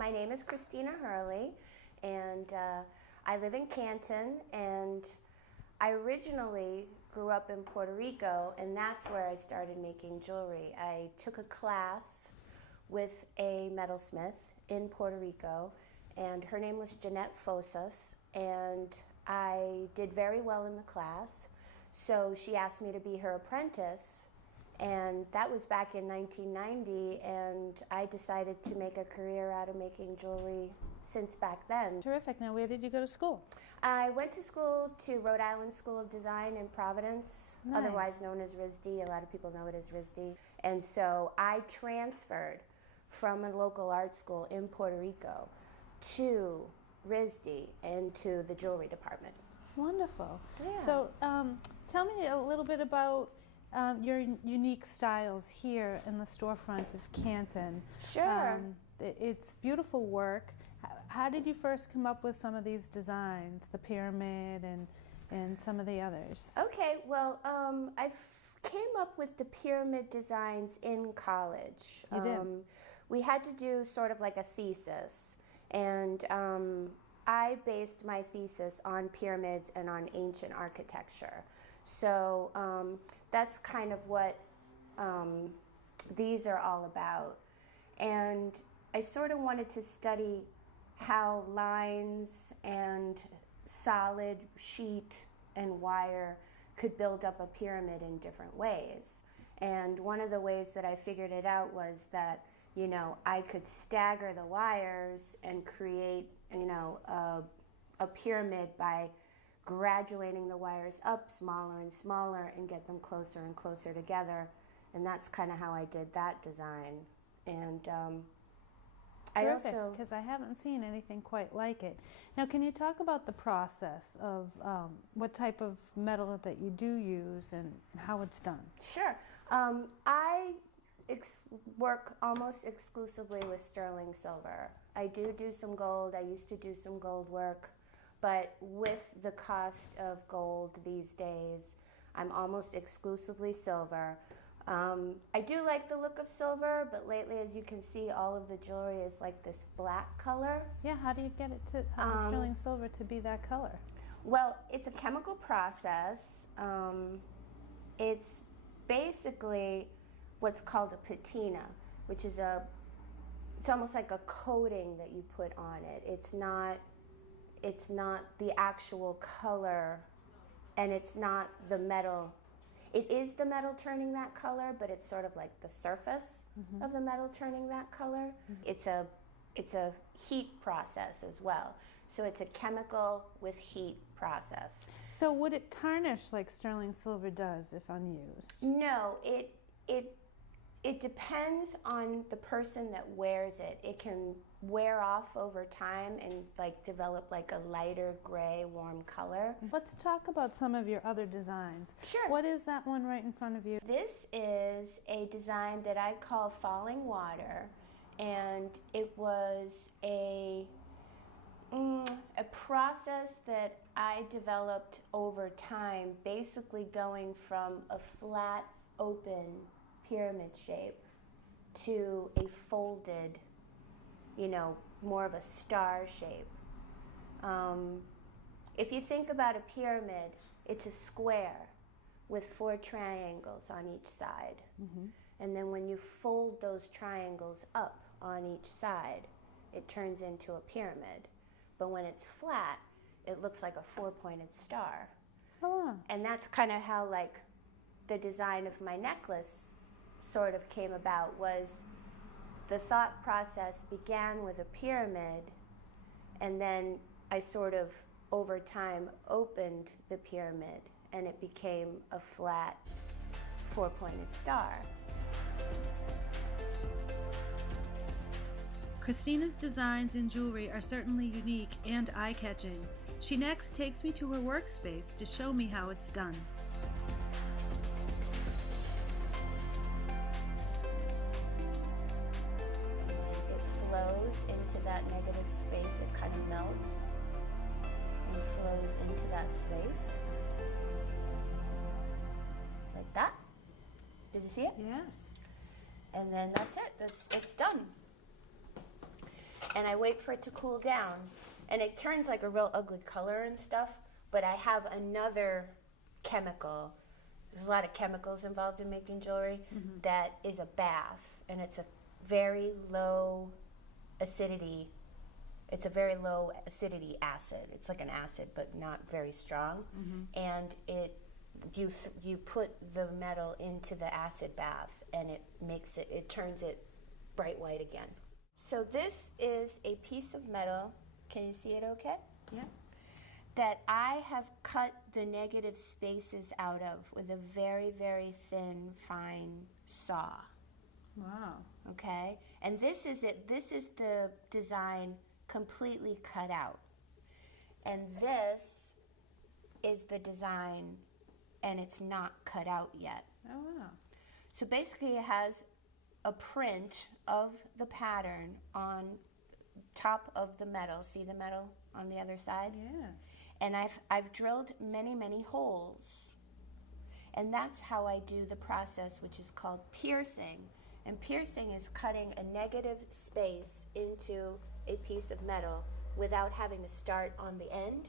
my name is Cristina Hurley, and I live in Canton, and I originally grew up in Puerto Rico, and that's where I started making jewelry. I took a class with a metalsmith in Puerto Rico, and her name was Jeanette Fosas, and I did very well in the class, so she asked me to be her apprentice, and that was back in 1990, and I decided to make a career out of making jewelry since back then. Terrific. Now, where did you go to school? I went to school to Rhode Island School of Design in Providence, Nice. Otherwise known as RISD. A lot of people know it as RISD. And so I transferred from a local art school in Puerto Rico to RISD and to the jewelry department. Wonderful. Yeah. So tell me a little bit about your unique styles here in the storefront of Canton. Sure. It's beautiful work. How did you first come up with some of these designs, the pyramid and some of the others? Okay, well, I came up with the pyramid designs in college. You did? We had to do sort of like a thesis, and I based my thesis on pyramids and on ancient architecture. So that's kind of what these are all about. And I sort of wanted to study how lines and solid sheet and wire could build up a pyramid in different ways. And one of the ways that I figured it out was that, you know, I could stagger the wires and create, you know, a pyramid by graduating the wires up smaller and smaller and get them closer and closer together. And that's kind of how I did that design. And Terrific, because I haven't seen anything quite like it. Now, can you talk about the process of what type of metal that you do use and how it's done? Sure. I work almost exclusively with sterling silver. I do some gold. I used to do some gold work, but with the cost of gold these days, I'm almost exclusively silver. I do like the look of silver, but lately, as you can see, all of the jewelry is like this black color. Yeah, how do you get it to sterling silver to be that color? Well, it's a chemical process. It's basically what's called a patina, which is it's almost like a coating that you put on it. It's not the actual color, and it's not the metal. It is the metal turning that color, but it's sort of like the surface of the metal turning that color. It's a heat process as well. So it's a chemical with heat process. So would it tarnish like sterling silver does if unused? No, it depends on the person that wears it. It can wear off over time and like develop like a lighter gray warm color. Let's talk about some of your other designs. Sure. What is that one right in front of you? This is a design that I call Falling Water, and it was a process that I developed over time, basically going from a flat open pyramid shape to a folded, you know, more of a star shape. If you think about a pyramid, it's a square with 4 triangles on each side. And then when you fold those triangles up on each side, it turns into a pyramid. But when it's flat, it looks like a 4-pointed star. Oh. And that's kind of how like the design of my necklace sort of came about. Was the thought process began with a pyramid, and then I sort of over time opened the pyramid and it became a flat 4-pointed star. Cristina's designs in jewelry are certainly unique and eye-catching. She next takes me to her workspace to show me how it's done. Flows into that negative space, it kind of melts and flows into that space like that. Did you see it? Yes. And then that's it. It's done. and I wait for it to cool down, and it turns like a real ugly color and stuff, but I have another chemical. There's a lot of chemicals involved in making jewelry. That is a bath, and it's a very low acidity. It's a very low acidity acid. It's like an acid, but not very strong. And you put the metal into the acid bath, and it turns it bright white again. So this is a piece of metal. Can you see it okay? Yeah. That I have cut the negative spaces out of with a very, very thin, fine saw. Wow. Okay? And this is it. This is the design completely cut out. And this is the design, and it's not cut out yet. Oh, wow. So basically it has a print of the pattern on top of the metal. See the metal on the other side? Yeah. And I've drilled many, many holes. And that's how I do the process, which is called piercing. And piercing is cutting a negative space into a piece of metal without having to start on the end.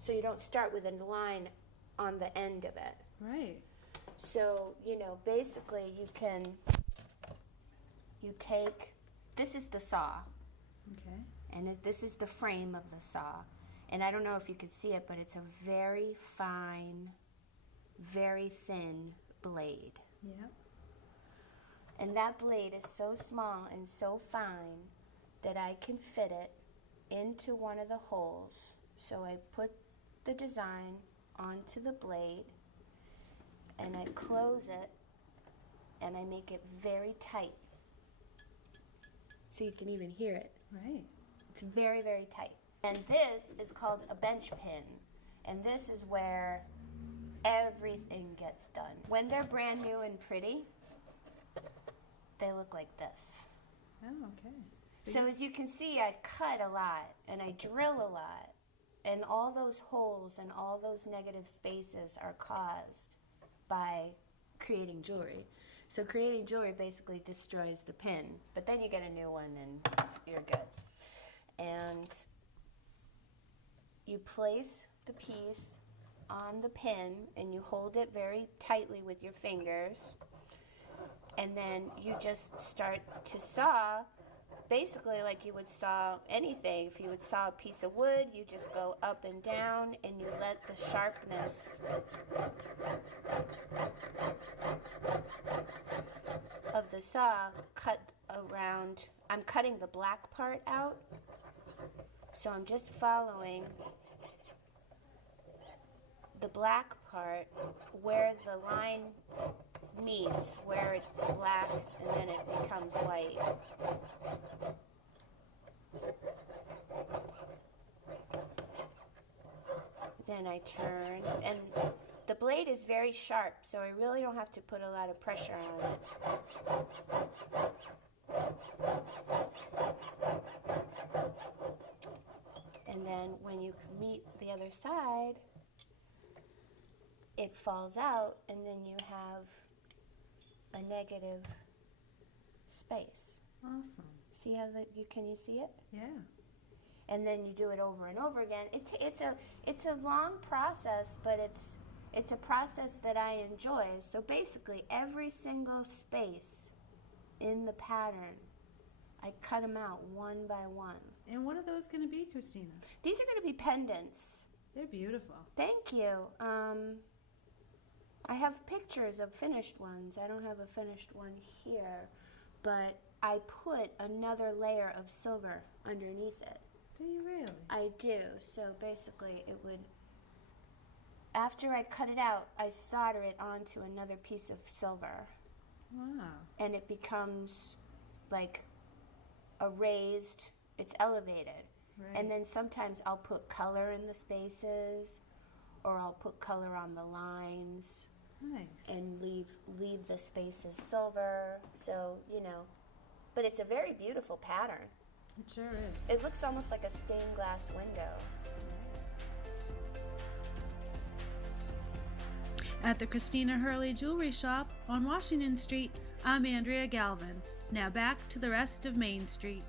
So you don't start with a line on the end of it. Right. So, basically you take, this is the saw. Okay. And this is the frame of the saw. And I don't know if you can see it, but it's a very fine, very thin blade. Yeah. And that blade is so small and so fine that I can fit it into one of the holes. So I put the design onto the blade, and I close it, and I make it very tight. So you can even hear it. Right. It's very, very tight. And this is called a bench pin. And this is where everything gets done. When they're brand new and pretty, they look like this. Oh, okay. So as you can see, I cut a lot and I drill a lot. And all those holes and all those negative spaces are caused by creating jewelry. So creating jewelry basically destroys the pin. But then you get a new one and you're good. And you place the piece on the pin and you hold it very tightly with your fingers. And then you just start to saw, basically like you would saw anything. If you would saw a piece of wood, you just go up and down and you let the sharpness of the saw cut around. I'm cutting the black part out, so I'm just following the black part where the line meets, where it's black and then it becomes white. Then I turn, and the blade is very sharp, so I really don't have to put a lot of pressure on it. And then when you meet the other side, it falls out, and then you have a negative space. Awesome. See how can you see it? Yeah. And then you do it over and over again. It's a long process, but it's a process that I enjoy. So basically, every single space in the pattern, I cut them out one by one. And what are those going to be, Cristina? These are going to be pendants. They're beautiful. Thank you. I have pictures of finished ones. I don't have a finished one here, but I put another layer of silver underneath it. Do you really? I do. So basically it would, after I cut it out, I solder it onto another piece of silver. Wow. And it becomes like a raised, it's elevated. Right. And then sometimes I'll put color in the spaces, or I'll put color on the lines. Nice. And leave the spaces silver. So, but it's a very beautiful pattern. It sure is. It looks almost like a stained glass window. At the Cristina Hurley Jewelry Shop on Washington Street, I'm Andrea Galvin. Now back to the rest of Main Street.